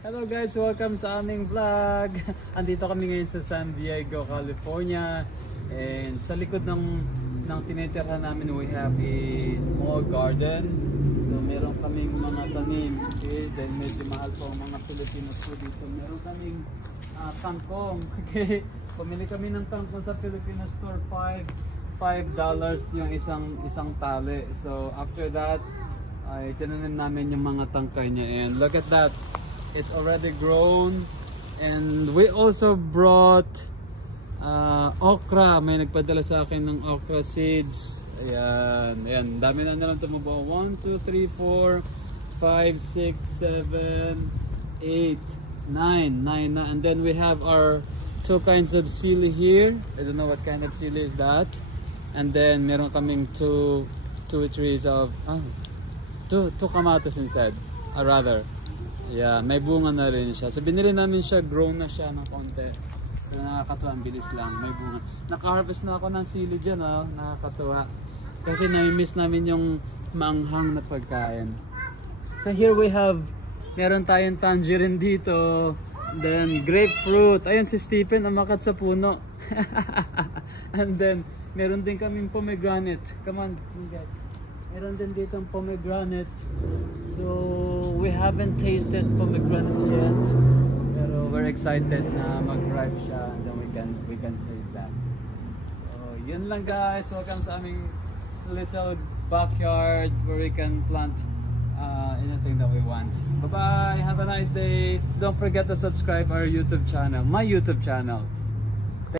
Hello guys, welcome sa aming vlog. Andito kami ngayon sa San Diego, California. And sa likod ng tinitirhan namin, we have a small garden. So meron kaming mga tanim. Okay, then medyo mahal po ang mga Filipinos po dito. Meron kaming kangkong. Okay, pumili kami ng kangkong sa Filipino store, $5 yung isang tali. So after that, ay tinanim namin yung mga tangkay niya. And look at that. It's already grown, and we also brought okra. May nagpadala sa akin ng okra seeds. Ayan, dami na nalang tumubo. 1, 2, 3, 4, 5, 6, 7, 8, 9 na. And then we have our two kinds of sili here. I don't know what kind of sili is that. And then meron kaming two trees of two kamatis instead, or rather. Yeah, may bunga na rin siya. So binili namin siya, grown na siya ng konti. Nakakatuwa, ang bilis lang, may bunga. Naka-harvest na ako ng sili dyan, oh. Nakakatuwa. Kasi na-miss namin yung manghang na pagkain. So here we have, meron tayong tangerine dito. Then grapefruit. Ayun si Stephen, umakat sa puno. And then, meron din kaming pomegranate. Come on, guys. Meron din dito ang pomegranate. So we haven't tasted pomegranate yet, pero we're excited na mag-ripe siya, and then we can taste that. So yun lang guys, welcome sa aming little backyard where we can plant anything that we want. Bye bye, have a nice day. Don't forget to subscribe our YouTube channel, my YouTube channel.